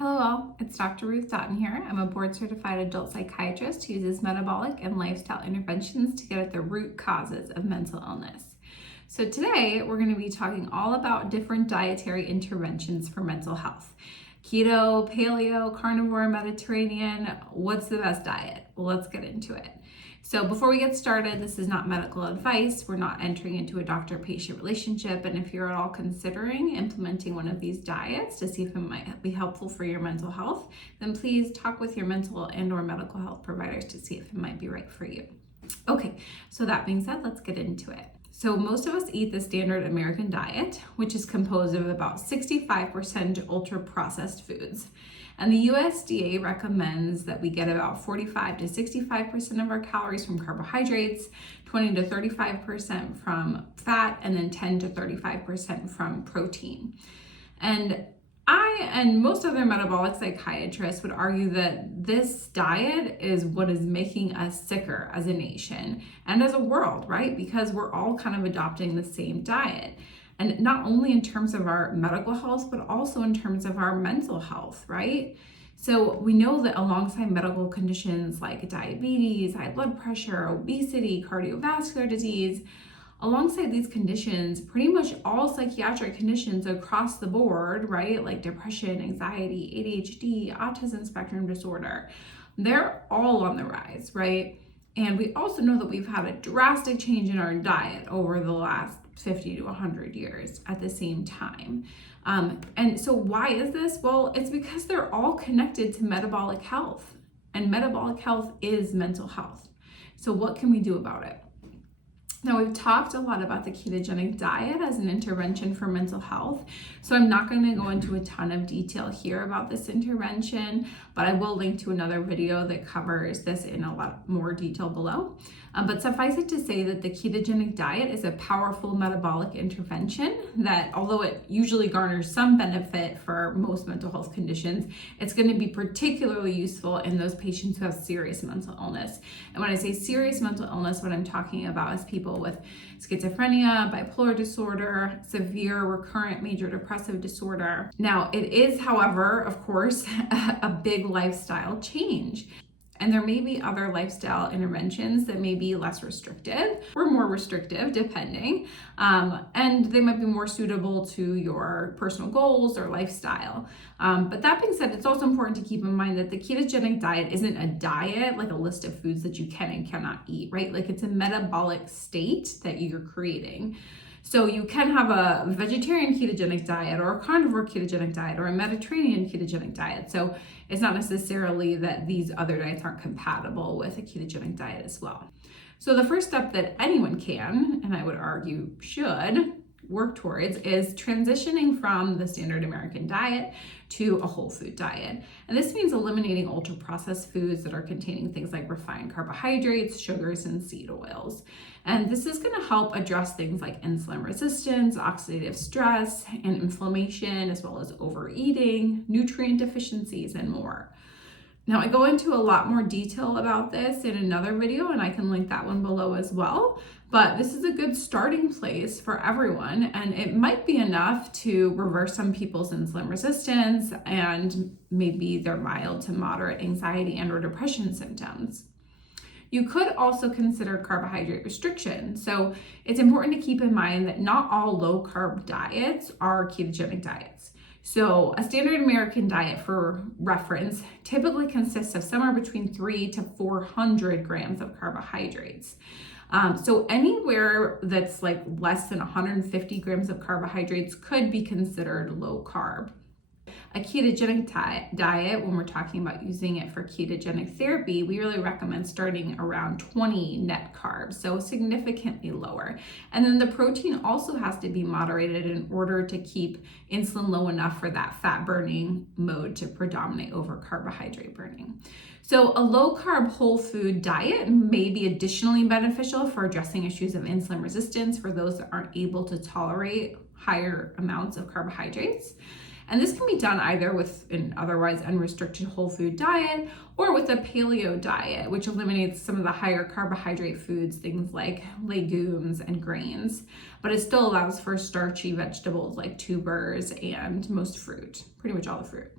Hello all, it's Dr. Ruth Dotton here. I'm a board-certified adult psychiatrist who uses metabolic and lifestyle interventions to get at the root causes of mental illness. So today we're going to be talking all about different dietary interventions for mental health. Keto, paleo, carnivore, Mediterranean, what's the best diet? Well, let's get into it. So before we get started, this is not medical advice. We're not entering into a doctor-patient relationship. And if you're at all considering implementing one of these diets to see if it might be helpful for your mental health, then please talk with your mental and/or medical health providers to see if it might be right for you. Okay, so that being said, let's get into it. So most of us eat the standard American diet, which is composed of about 65% ultra-processed foods. And the USDA recommends that we get about 45 to 65% of our calories from carbohydrates, 20 to 35% from fat, and then 10 to 35% from protein. And I and most other metabolic psychiatrists would argue that this diet is what is making us sicker as a nation and as a world, right? Because we're all kind of adopting the same diet. And not only in terms of our medical health, but also in terms of our mental health, right? So we know that alongside medical conditions like diabetes, high blood pressure, obesity, cardiovascular disease, alongside these conditions, pretty much all psychiatric conditions across the board, right? Like depression, anxiety, ADHD, autism spectrum disorder, they're all on the rise, right? And we also know that we've had a drastic change in our diet over the last 50 to 100 years at the same time. And so why is this? Well, it's because they're all connected to metabolic health, and metabolic health is mental health. So what can we do about it? Now, we've talked a lot about the ketogenic diet as an intervention for mental health, so I'm not going to go into a ton of detail here about this intervention, but I will link to another video that covers this in a lot more detail below. But suffice it to say that the ketogenic diet is a powerful metabolic intervention that, although it usually garners some benefit for most mental health conditions, it's going to be particularly useful in those patients who have serious mental illness. And when I say serious mental illness, what I'm talking about is people with schizophrenia, bipolar disorder, severe recurrent major depressive disorder. Now, it is, however, of course, a big lifestyle change. And there may be other lifestyle interventions that may be less restrictive or more restrictive, depending. And they might be more suitable to your personal goals or lifestyle. But that being said, it's also important to keep in mind that the ketogenic diet isn't a diet, like a list of foods that you can and cannot eat, right? Like it's a metabolic state that you're creating. So you can have a vegetarian ketogenic diet or a carnivore ketogenic diet or a Mediterranean ketogenic diet. So it's not necessarily that these other diets aren't compatible with a ketogenic diet as well. So the first step that anyone can, and I would argue should, work towards is transitioning from the standard American diet to a whole food diet. And this means eliminating ultra-processed foods that are containing things like refined carbohydrates, sugars, and seed oils. And this is going to help address things like insulin resistance, oxidative stress, and inflammation, as well as overeating, nutrient deficiencies, and more. Now, I go into a lot more detail about this in another video, and I can link that one below as well. But this is a good starting place for everyone, and it might be enough to reverse some people's insulin resistance and maybe their mild to moderate anxiety and or depression symptoms. You could also consider carbohydrate restriction. So it's important to keep in mind that not all low-carb diets are ketogenic diets. So a standard American diet, for reference, typically consists of somewhere between 300 to 400 grams of carbohydrates. So anywhere that's like less than 150 grams of carbohydrates could be considered low carb. A ketogenic diet, when we're talking about using it for ketogenic therapy, we really recommend starting around 20 net carbs, so significantly lower. And then the protein also has to be moderated in order to keep insulin low enough for that fat burning mode to predominate over carbohydrate burning. So a low carb whole food diet may be additionally beneficial for addressing issues of insulin resistance for those that aren't able to tolerate higher amounts of carbohydrates. And this can be done either with an otherwise unrestricted whole food diet or with a paleo diet, which eliminates some of the higher carbohydrate foods, things like legumes and grains, but it still allows for starchy vegetables like tubers and most fruit, pretty much all the fruit.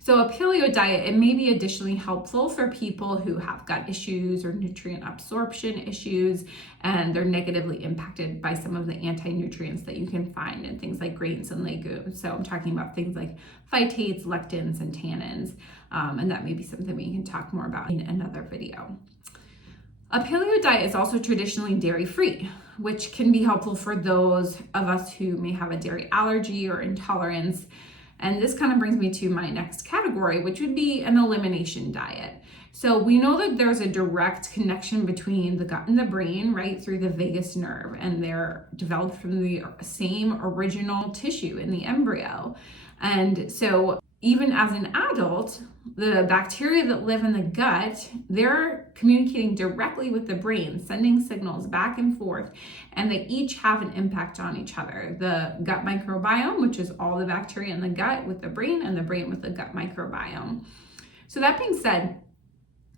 So a paleo diet, it may be additionally helpful for people who have gut issues or nutrient absorption issues, and they're negatively impacted by some of the anti-nutrients that you can find in things like grains and legumes. So I'm talking about things like phytates, lectins, and tannins, and that may be something we can talk more about in another video. A paleo diet is also traditionally dairy-free, which can be helpful for those of us who may have a dairy allergy or intolerance. And this kind of brings me to my next category, which would be an elimination diet. So we know that there's a direct connection between the gut and the brain, right, through the vagus nerve, and they're developed from the same original tissue in the embryo. And so even as an adult, the bacteria that live in the gut, they're communicating directly with the brain, sending signals back and forth, and they each have an impact on each other. The gut microbiome, which is all the bacteria in the gut with the brain, and the brain with the gut microbiome. So that being said,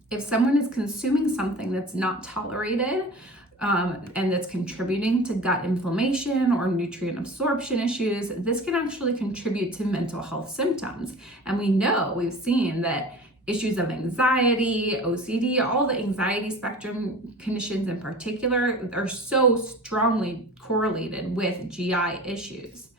if someone is consuming something that's not tolerated, and that's contributing to gut inflammation or nutrient absorption issues, this can actually contribute to mental health symptoms. And we've seen that issues of anxiety, OCD, all the anxiety spectrum conditions in particular are so strongly correlated with GI issues.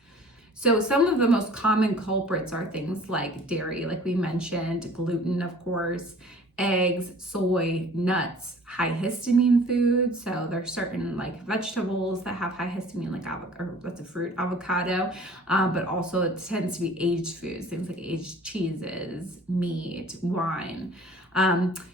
So some of the most common culprits are things like dairy, like we mentioned, gluten, of course, eggs, soy, nuts, high histamine foods. So there's certain like vegetables that have high histamine, like that's a fruit, avocado, but also it tends to be aged foods, things like aged cheeses, meat, wine.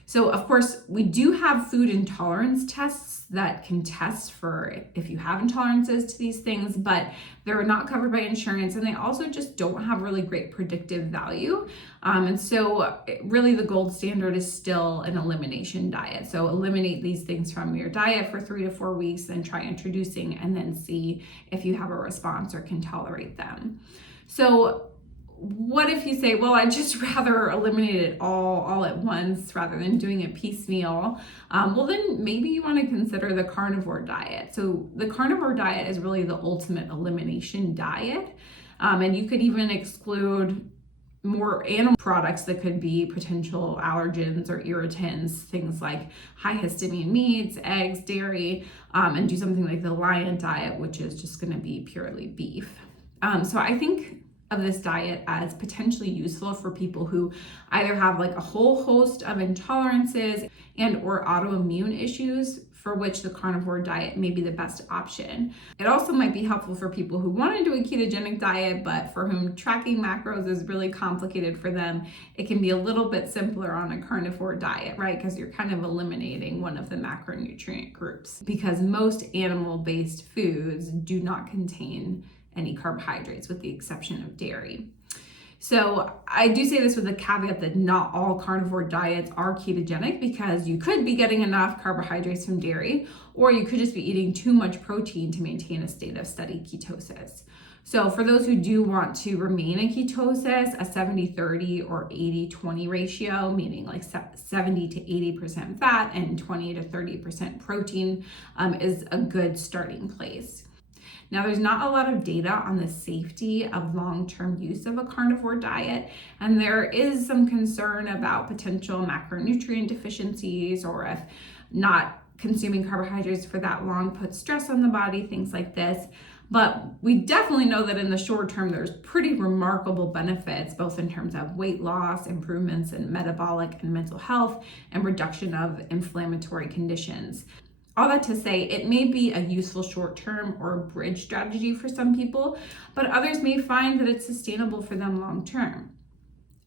So of course we do have food intolerance tests that can test for if you have intolerances to these things, but they're not covered by insurance, and they also just don't have really great predictive value. And so really the gold standard is still an elimination diet. So eliminate these things from your diet for 3 to 4 weeks, then try introducing, and then see if you have a response or can tolerate them. So what if you say, well, I'd just rather eliminate it all at once rather than doing it piecemeal? Well, then maybe you want to consider the carnivore diet. So the carnivore diet is really the ultimate elimination diet. And you could even exclude more animal products that could be potential allergens or irritants, things like high histamine meats, eggs, dairy, and do something like the lion diet, which is just going to be purely beef. So I think of this diet as potentially useful for people who either have like a whole host of intolerances and or autoimmune issues, for which the carnivore diet may be the best option. It also might be helpful for people who want to do a ketogenic diet, but for whom tracking macros is really complicated for them. It can be a little bit simpler on a carnivore diet, right? Because you're kind of eliminating one of the macronutrient groups, because most animal-based foods do not contain any carbohydrates with the exception of dairy. So I do say this with the caveat that not all carnivore diets are ketogenic, because you could be getting enough carbohydrates from dairy, or you could just be eating too much protein to maintain a state of steady ketosis. So for those who do want to remain in ketosis, a 70-30 or 80-20 ratio, meaning like 70 to 80% fat and 20 to 30% protein, is a good starting place. Now, there's not a lot of data on the safety of long-term use of a carnivore diet, and there is some concern about potential macronutrient deficiencies, or if not consuming carbohydrates for that long puts stress on the body, things like this. But we definitely know that in the short term, there's pretty remarkable benefits, both in terms of weight loss, improvements in metabolic and mental health, and reduction of inflammatory conditions. All that to say, it may be a useful short-term or bridge strategy for some people, but others may find that it's sustainable for them long-term.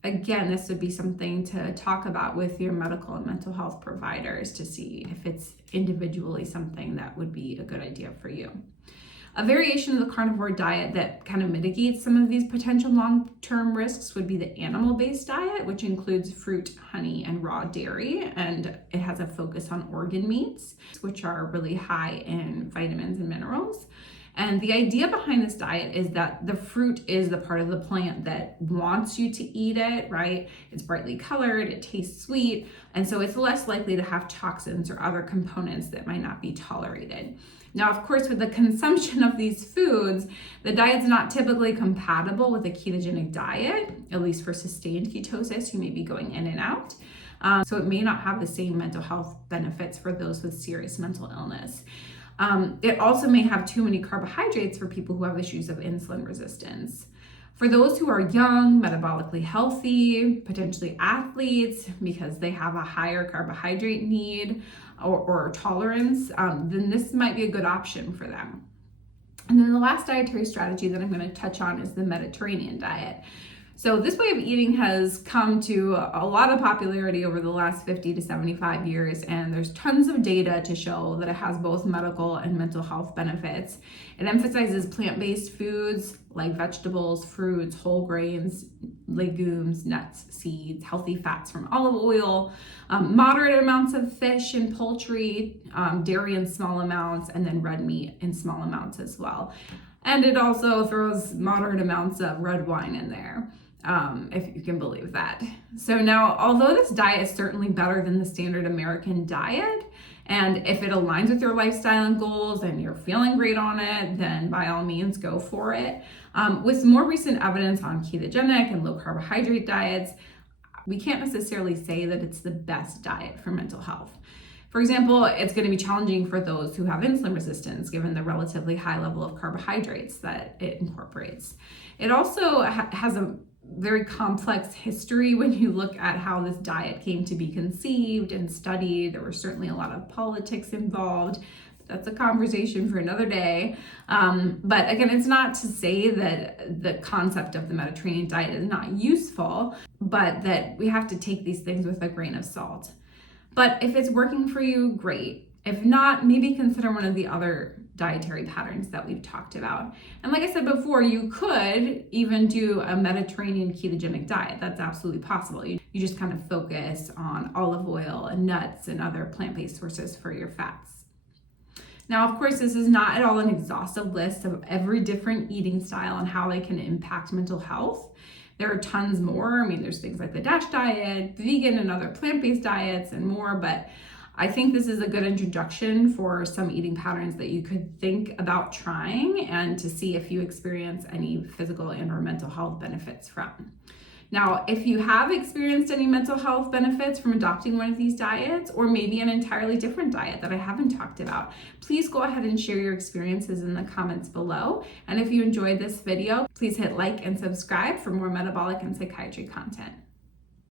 Again, this would be something to talk about with your medical and mental health providers to see if it's individually something that would be a good idea for you. A variation of the carnivore diet that kind of mitigates some of these potential long-term risks would be the animal-based diet, which includes fruit, honey, and raw dairy, and it has a focus on organ meats, which are really high in vitamins and minerals. And the idea behind this diet is that the fruit is the part of the plant that wants you to eat it, right? It's brightly colored, it tastes sweet, and so it's less likely to have toxins or other components that might not be tolerated. Now, of course, with the consumption of these foods, the diet's not typically compatible with a ketogenic diet, at least for sustained ketosis. You may be going in and out. So it may not have the same mental health benefits for those with serious mental illness. It also may have too many carbohydrates for people who have issues of insulin resistance. For those who are young, metabolically healthy, potentially athletes, because they have a higher carbohydrate need or tolerance, then this might be a good option for them. And then the last dietary strategy that I'm going to touch on is the Mediterranean diet. So this way of eating has come to a lot of popularity over the last 50 to 75 years, and there's tons of data to show that it has both medical and mental health benefits. It emphasizes plant-based foods like vegetables, fruits, whole grains, legumes, nuts, seeds, healthy fats from olive oil, moderate amounts of fish and poultry, dairy in small amounts, and then red meat in small amounts as well. And it also throws moderate amounts of red wine in there. If you can believe that. So now, although this diet is certainly better than the standard American diet, and if it aligns with your lifestyle and goals and you're feeling great on it, then by all means go for it. With more recent evidence on ketogenic and low carbohydrate diets, we can't necessarily say that it's the best diet for mental health. For example, it's going to be challenging for those who have insulin resistance, given the relatively high level of carbohydrates that it incorporates. It also has a very complex history when you look at how this diet came to be conceived and studied. There were certainly a lot of politics involved. That's a conversation for another day. But again, it's not to say that the concept of the Mediterranean diet is not useful, but that we have to take these things with a grain of salt. But if it's working for you, great. If not, maybe consider one of the other dietary patterns that we've talked about. And like I said before, you could even do a Mediterranean ketogenic diet. That's absolutely possible. You just kind of focus on olive oil and nuts and other plant-based sources for your fats. Now, of course, this is not at all an exhaustive list of every different eating style and how they can impact mental health. There are tons more. I mean, there's things like the DASH diet, vegan and other plant-based diets and more, but I think this is a good introduction for some eating patterns that you could think about trying and to see if you experience any physical and or mental health benefits from. Now, if you have experienced any mental health benefits from adopting one of these diets, or maybe an entirely different diet that I haven't talked about, please go ahead and share your experiences in the comments below. And if you enjoyed this video, please hit like and subscribe for more metabolic and psychiatry content.